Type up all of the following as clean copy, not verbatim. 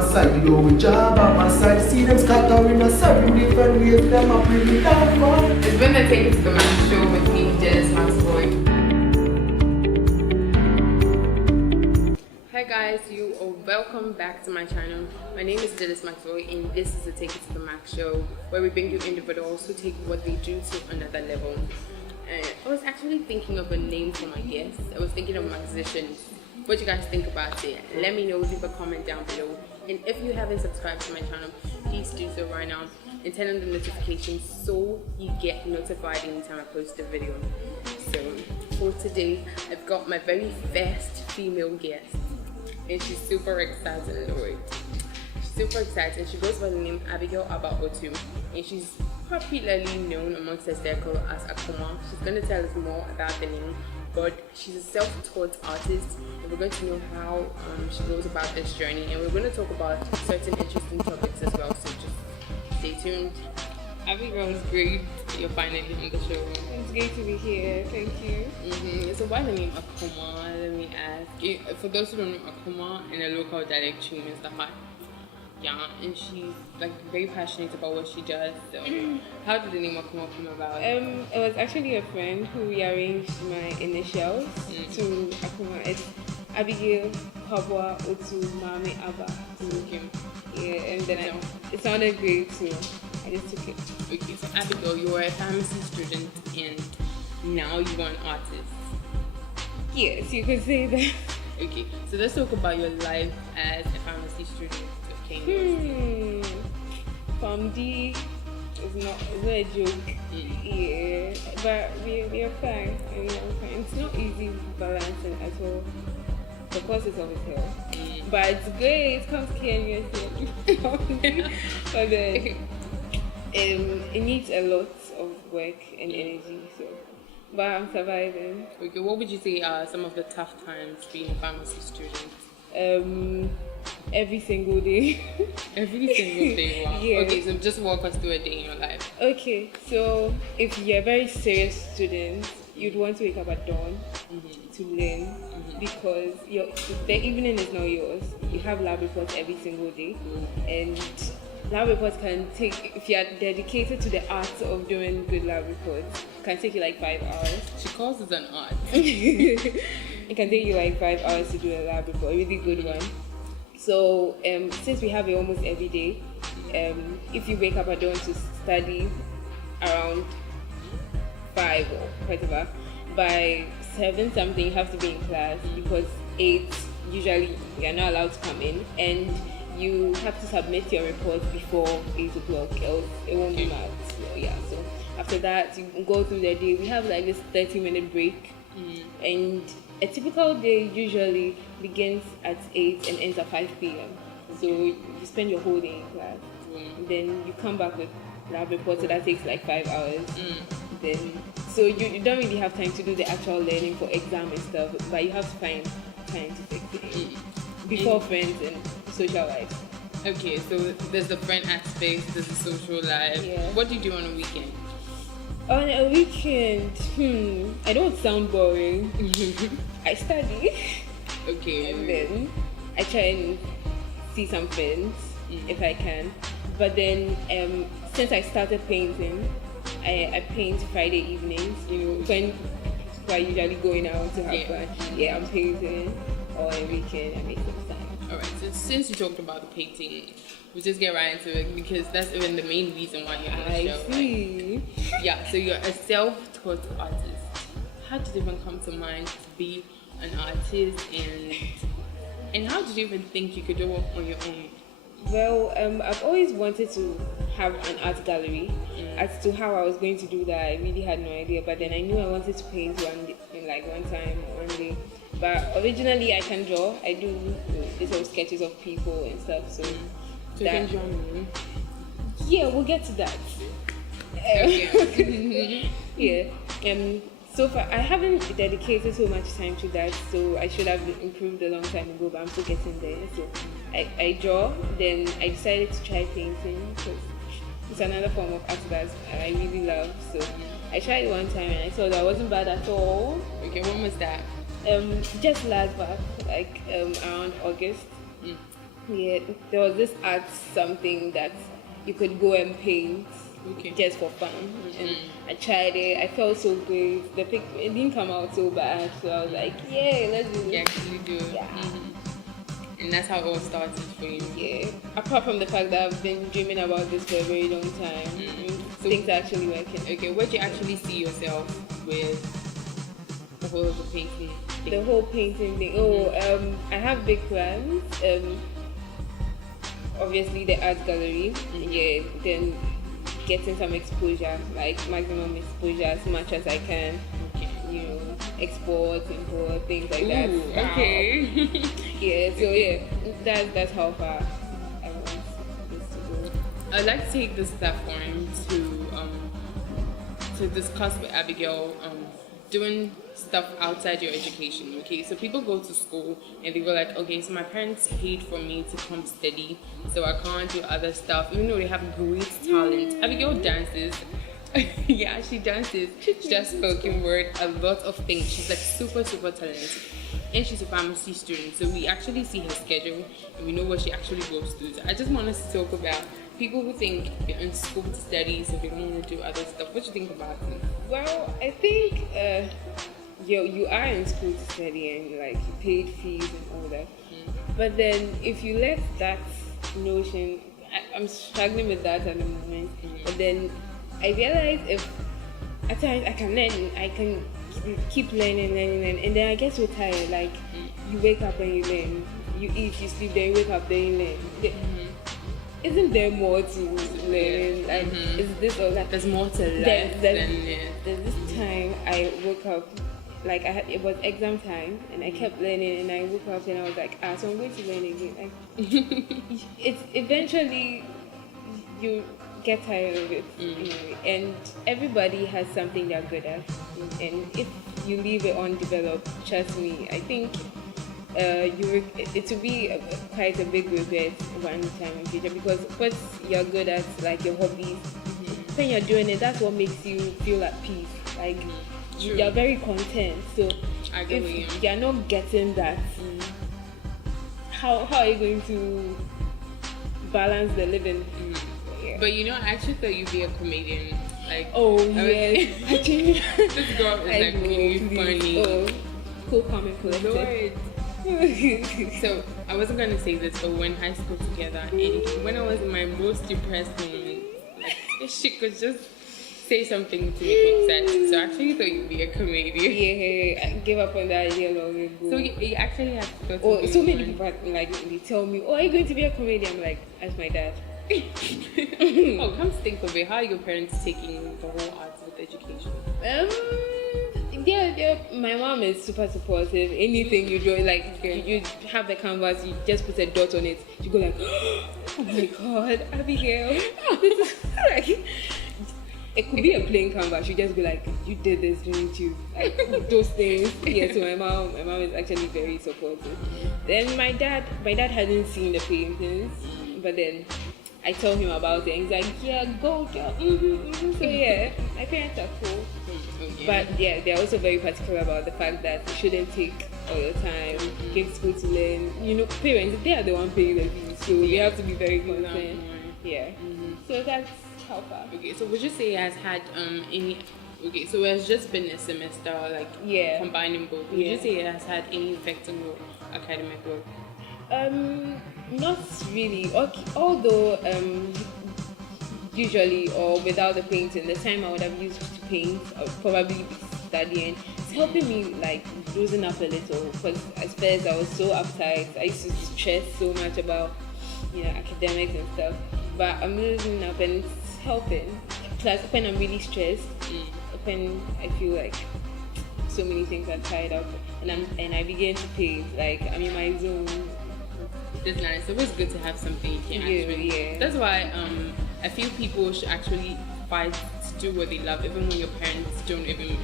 my side, you with job on my side. See them scattering a 7 different ways, them a pretty damn fun. It's been the Take It to the Max show with me, Dennis Maxwell. Hi guys, you are welcome back to my channel. My name is Dennis Maxwell and this is the Take It to the Max show where we bring you individuals who take what they do to another level. I was actually thinking of a name for my guests. I was thinking of musicians. What do you guys think about it? Let me know, leave a comment down below. And if you haven't subscribed to my channel, please do so right now and turn on the notifications so you get notified anytime I post a video. So for today, I've got my very first female guest and she's super excited. She's super excited. She goes by the name Abigail Abaotu and she's popularly known amongst her circle as Akoma. She's going to tell us more about the name, but she's a self-taught artist and we're going to know how she goes about this journey, and we're going to talk about certain interesting topics as well, so just stay tuned. Abigail, it's great you're finally on the show. It's great to be here, thank you. So why the name Akoma? Let me ask. For those who don't know, Akoma in a local dialect she means the heart. Yeah, and she's like very passionate about what she does. So how did the name Akoma come about? It was actually a friend who rearranged my initials to Akoma. It's Abigail Habwa Otu Mami Aba. Okay. Yeah, and then it sounded great, so I just took it. Okay, so Abigail, you were a pharmacy student and now you are an artist. Yes, you could say that. Okay, so let's talk about your life as a pharmacy student. PharmD is not a joke. Yeah, but we are fine. I mean, I'm fine. It's not easy balancing at all. Of course, it's always hell. But it's great. It comes clear. But then it needs a lot of work and energy. So, but I'm surviving. Okay, what would you say are some of the tough times being a pharmacy student? Every single day. Every single day, wow. Yeah. Okay, so just walk us through a day in your life. Okay, so if you're a very serious student, you'd want to wake up at dawn to learn because the evening is not yours. You have lab reports every single day, and lab reports can take, if you're dedicated to the art of doing good lab reports, can take you like 5 hours. She calls it an art. It can take you like 5 hours to do a lab report, a really good one. So since we have it almost every day, if you wake up at dawn to study around 5 or whatever, by 7 something you have to be in class because 8 usually you're not allowed to come in, and you have to submit your report before 8 o'clock else it won't be marked. So yeah, so after that you go through the day. We have like this 30-minute break, and a typical day usually begins at 8 and ends at 5 p.m. So you spend your whole day in class. Then you come back with lab reports, so that takes like 5 hours. Then so you don't really have time to do the actual learning for exam and stuff, but you have to find time to fix it before friends and social life. Okay, so there's the friend aspect, there's the social life. Yeah. What do you do on a weekend? On a weekend, I don't sound boring. I study. Okay. And then I try and see some friends if I can. But then since I started painting, I paint Friday evenings, when people are usually going out to have fun. Yeah, I'm painting. Or a weekend, I make some time. Alright, so since you talked about the painting, we'll just get right into it because that's even the main reason why you're on the show. I see. Right? Yeah, so you're a self-taught artist. How did it even come to mind to be an artist, and how did you even think you could do it on your own? Well, I've always wanted to have an art gallery. As to how I was going to do that, I really had no idea. But then I knew I wanted to paint one day. But originally, I can draw. I do little sketches of people and stuff. So you can draw me. Yeah, we'll get to that. Yeah. So far, I haven't dedicated so much time to that, so I should have improved a long time ago, but I'm still getting there. So I draw, then I decided to try painting because it's another form of art that I really love. So I tried one time and I thought that wasn't bad at all. Okay, when was that? Just last month, like around August. Yeah, there was this art something that you could go and paint Okay. just for fun. And I tried it. I felt so great. The pic it didn't come out so bad, so I was like, yeah, let's do You it. actually do. Yeah. And that's how it all started for you. Yeah. Apart from the fact that I've been dreaming about this for a very long time, So- things are actually working. Okay, where do you actually see yourself with the whole of the painting thing? The whole painting thing. I have big plans. Obviously the art gallery. Yeah. Then getting some exposure, like maximum exposure as much as I can. Okay. You know, export, import, things like that. Ooh, Wow. okay. Yeah. So yeah, that's how far I want this to go. I'd like to take this platform to discuss with Abigail doing stuff outside your education. Okay, so people go to school and they go like, okay, so my parents paid for me to come study, so I can't do other stuff, even though they have great talent. Abigail dances. Yeah, she dances. She does spoken word, a lot of things. She's like super talented. And she's a pharmacy student, so we actually see her schedule and we know what she actually goes through. So I just want us to talk about people who think they're in school to study, so they don't want to do other stuff. What do you think about it? Well, I think you are in school to study and like you paid fees and all that. But then if you let that notion, I'm struggling with that at the moment. But then I realize if at times I can learn, I can keep learning, and then I get so tired. Like you wake up and you learn, you eat, you sleep, then you wake up, then you learn. Isn't there more to learn? Like is this or that? There's more to life There's than this time I woke up, like it was exam time, and I kept learning, and I woke up and I was like, so I'm going to learn again. Like, it's eventually you get tired of it, and everybody has something they're good at, and if you leave it undeveloped, trust me, I think it will be quite a big regret one time in future, because what you're good at, like your hobbies, when you're doing it, that's what makes you feel at peace. Like True. you're very content. So I agree with if you. you're not getting that, how are you going to balance the living? Yeah. But you know, I actually thought you'd be a comedian. Like, Oh I was- yes, actually, this girl is like really funny. Oh, cool, calm, and collected. Lord. So I wasn't gonna say this, but we were in high school together, and when I was in my most depressed moment, like she could just say something to make sense. So I actually thought you'd be a comedian. Yeah, I gave up on that idea long ago. So you actually have to go to Oh, so many one. people like they tell me, "Oh, are you going to be a comedian?" I'm like, "Ask my dad." Oh, come to think of it, how are your parents taking the whole arts with education? Yeah, my mom is super supportive. Anything you do, like you have the canvas, you just put a dot on it. You go like, "Oh my God, Abigail, this is like." It could be a plain canvas. You just go like, "You did this, didn't you?" Like those things. Yeah. So my mom is actually very supportive. Then my dad hadn't seen the paintings, but then I told him about it, and he's like, "Yeah, go, yeah." So yeah, my parents are cool. Okay. But yeah, they're also very particular about the fact that you shouldn't take all your time, give school to learn. You know, parents, they are the one paying the fees, so we have to be very concerned. Yeah. So that's how far. Okay, so would you say it has had any? Okay, so it has just been a semester, like Yeah. combining both. Would Yeah. you say it has had any effect on your academic work? Not really. Okay, although usually or without the painting, the time I would have used to paint, I would probably be studying. It's helping me like loosen up a little, because at first I was so uptight. I used to stress so much about academics and stuff. But I'm loosening up and it's helping. Plus, when I'm really stressed, when I feel like so many things are tied up, and I begin to paint, like I'm in my zone. It's nice. It's always good to have something you can actually. Yeah. That's why I feel people should actually fight to do what they love, even when your parents don't even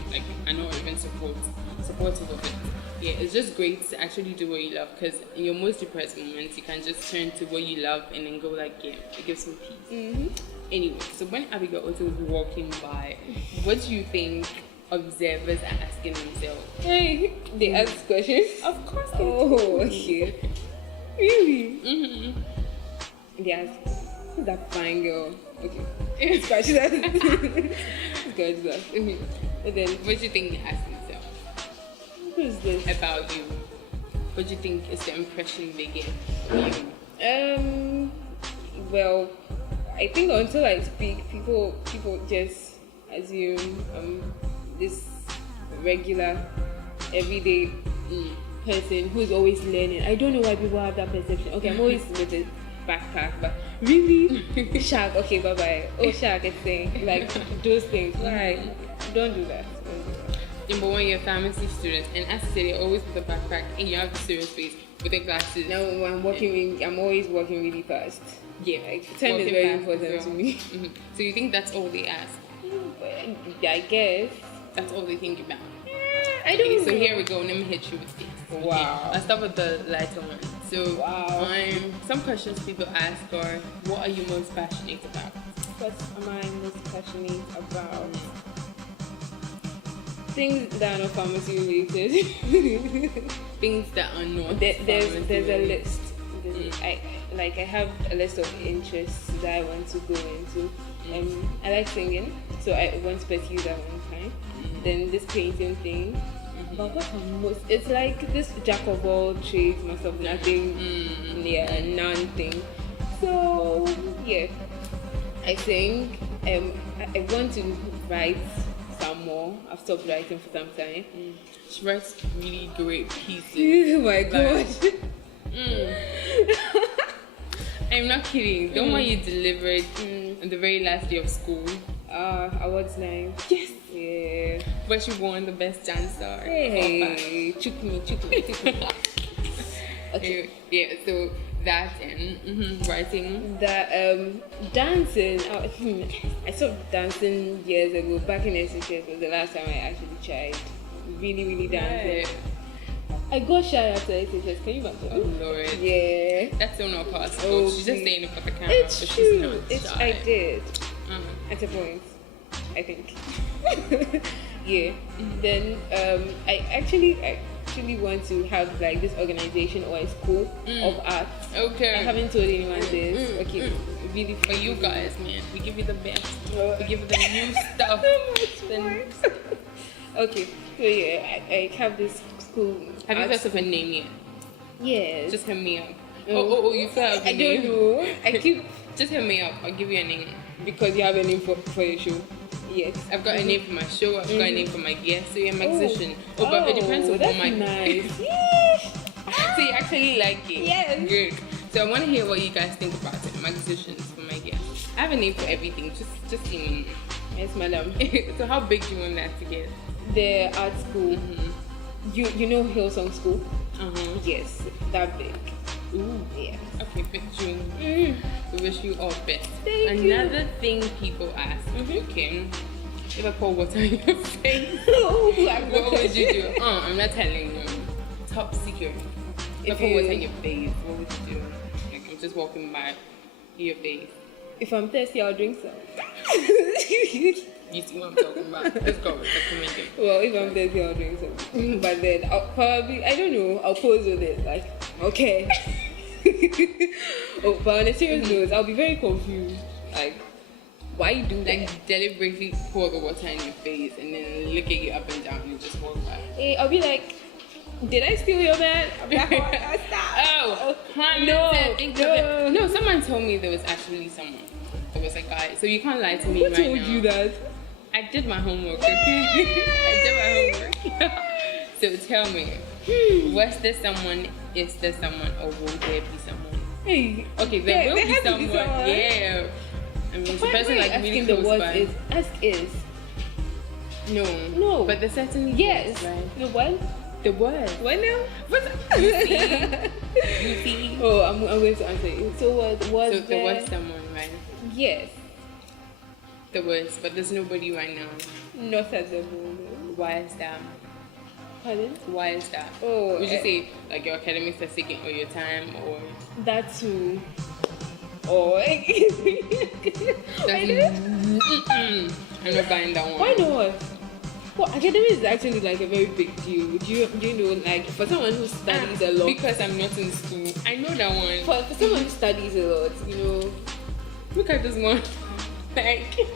are not even supportive of it. Yeah, it's just great to actually do what you love, because in your most depressed moments, you can just turn to what you love and then go like, yeah, it gives me peace. Anyway, so when Abigail also was walking by, what do you think observers are asking themselves? Hey, they ask questions. Of course. Oh, okay. Really? Mm-hmm. Yes. Who's that fine girl? Okay. Scratch that. Scratch that. Mm-hmm. And then, What do you think he asked himself who is this? about you? What do you think is the impression they get of you? Well, I think until I speak, people just assume this regular, everyday person who's always learning. I don't know why people have that perception. Okay, I'm always with a backpack, but really, shark. Okay, bye bye. Oh, shark, it's saying like those things. Why? Don't do that. Number one, you're a pharmacy student, and as I said, you're always with a backpack and you have a serious face with the glasses. Now, when I'm always walking really fast. Yeah, Like, time is walking very fast important as to well. me. Mm-hmm. So you think that's all they ask? I guess. That's all they think about? I don't Okay, know. so here we go. Let me hit you with this. Okay, Wow. I'll start with the lighter one. So, Wow. some questions people ask are, what are you most passionate about? What am I most passionate about? Things that are not pharmacy related. Things that are not. There's pharmacy a related. list. I have a list of interests that I want to go into. I like singing, so I want to pursue that one time. Then this painting thing. But what I'm most, it's like this jack of all trades, master of nothing, yeah, none thing. So yeah, I think I want to write some more. I've stopped writing for some time. She writes really great pieces. Oh my god. I'm not kidding. The one you delivered on the very last day of school, Awards night. Yes. Yeah. where she won the best dancer. Hey, chook me. Okay. Yeah, so that and writing. The dancing. I stopped dancing years ago. Back in SHS was the last time I actually tried. Really dancing. Right. I got shy after SHS. Can you imagine? Oh Lord. Yeah. That's still not possible. Oh, She's just please. saying it for the camera. It's but true. She's not shy. I did. Mhm. At a point, I think. Yeah. Then I actually want to have like this organization or a school of art. Okay. I haven't told anyone this. Okay. Really For you guys, man, we give you the best. We give you the new stuff. Okay. So yeah, I have this school. Have you art thought of a name yet? Yes. Just hit me up. Oh, you thought of a I name? don't know. I keep Just hit me up. I'll give you a name. because you have a name for your show. Yes. I've got a name for my show. I've got a name for my guest. So you're a musician. But it depends on that's what my nice. So you actually like it? Yes. Good. So I want to hear what you guys think about it. Musicians for my guest. I have a name for everything. Just in. Yes, madam. So how big do you want that to get? The art school. You know Hillsong School? Yes, that big. Ooh. Yeah. Okay, big dream. We wish you all best. Thank you. Another thing people ask, okay, if I pour water in your face, what would you do? I'm not telling you. Top secret. If I If pour water you- in your face, what would you do? Like, I'm just walking by your face. If I'm thirsty, I'll drink some. You see what I'm talking about? Let's go. It's a comedian. Well, if I'm thirsty, I'll drink some. But then I'll probably, I don't know, I'll pose with it. Like, okay. But on a serious note, I'll be very confused. Like, why you do that? Like, deliberately pour the water in your face and then look at you up and down and just walk by. Hey, I'll be like, did I steal your man? I'll be like, oh, stop. Oh, no. Someone told me there was actually someone. There was a guy. So you can't lie to me Who right told now. you that? I did my homework. Okay? I did my homework. So tell me, was there someone? Is there someone? Or will there be someone? Hey. Okay, there will be has to someone. Yeah. I mean, it's a Why person are you like really asking the close what by. is? Ask is. No. But there certainly Yes. is, right? The what? The what? What now? You see? Oh, I'm going to answer you. So what was So there? there was someone, right? Yes. There was, but there's nobody right now. Not at the moment. Why is that? Pardon? Why is that? Oh, Would you say like your academics are taking all your time, or that too. Oh, I'm not buying that one. why not? Well, academics is actually like a very big deal. Do you know, like for someone who studies a lot? Because I'm not in school. I know that one. For someone who studies a lot, you know. Look at this one. Like.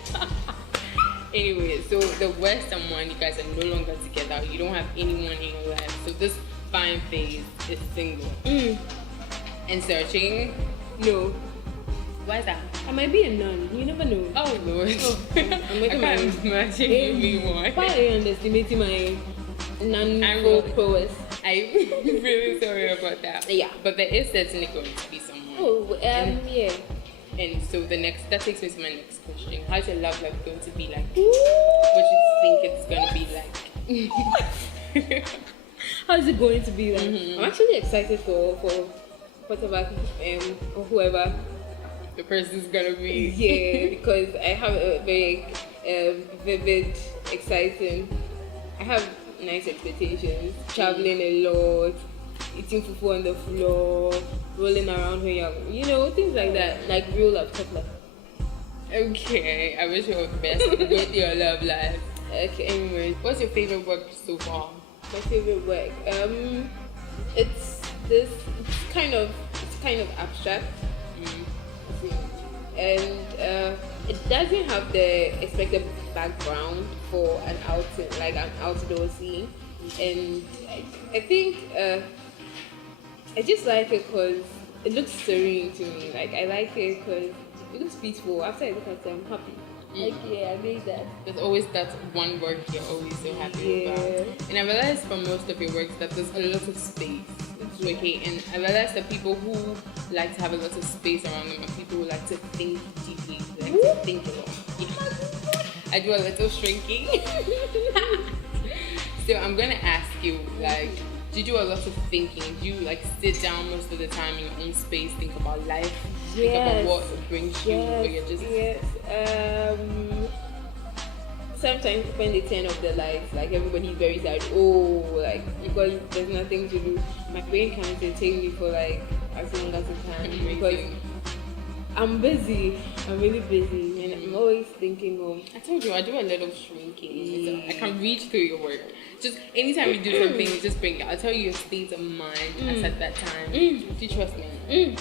Anyway, so the worst one, you guys are no longer together. You don't have anyone in your life. So this fine phase is single. And searching. No. Why is that? I might be a nun. You never know. Oh Lord. I'm making I can't imagine you being one. Why are you underestimating my nun prowess? I'm really sorry about that. Yeah. But there is certainly going to be someone. Oh, yeah. And so that takes me to my next question. How's your love life going to be like? What do you think it's going to be like? How is it going to be like? I'm actually excited for whatever or whoever the person's gonna be. Yeah, because I have a very vivid, exciting. I have nice expectations. Traveling a lot, eating fufu on the floor, rolling around when you're, things like that, like real life stuff like. Okay, I wish you all the best with your love life. Okay. Anyways, what's your favorite work so far? My favorite work, it's kind of abstract. And it doesn't have the expected background for an outing, like an outdoor scene. And I think I just like it because it looks serene to me. Like I like it because it looks peaceful. After I look at it, I'm happy. Like, yeah, I made that. There's always that one work you're always so happy about. And I realized from most of your works that there's a lot of space. Okay, and I realized that people who like to have a lot of space around them are people who like to think deeply, like to think a lot. Yeah. I do a little shrinking. So I'm gonna ask you, like, do you do a lot of thinking? Do you like sit down most of the time in your own space, think about life, think about what brings you, or you're just sometimes when they turn off the lights, like everybody's very sad. Because there's nothing to do. My brain can entertain me for like as long as it can because I'm busy. I'm really busy, and I'm always thinking of. I told you I do a lot of shrinking. So I can reach through your work. Just anytime you do something, you just bring it. I'll tell you your state of mind as at that time. Do you trust me?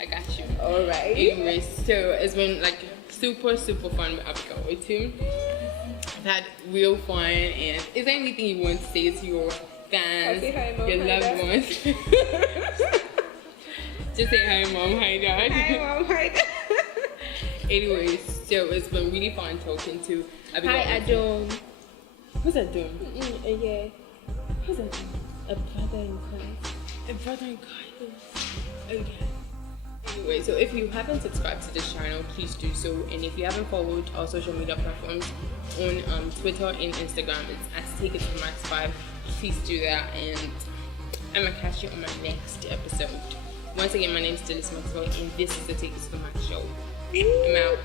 I got you. All right. Anyway, so it's been like super fun with Abigail with him. I've had real fun, and is there anything you want to say to your fans, your loved ones? Just say hi, mom, hi, dad. Hi, mom, hi, dad. Anyways, so it's been really fun talking to Abigail. Hi, Adam. Who's Adam? Yeah. Who's Adam? A brother in Christ. A brother in Christ. Okay. Anyway, so if you haven't subscribed to this channel, please do so. And if you haven't followed our social media platforms on Twitter and Instagram, it's at Take It to Max 5. Please do that, and I'm gonna catch you on my next episode. Once again, my name is Dillis Maxwell, and this is the Take It to the Max show. I'm out.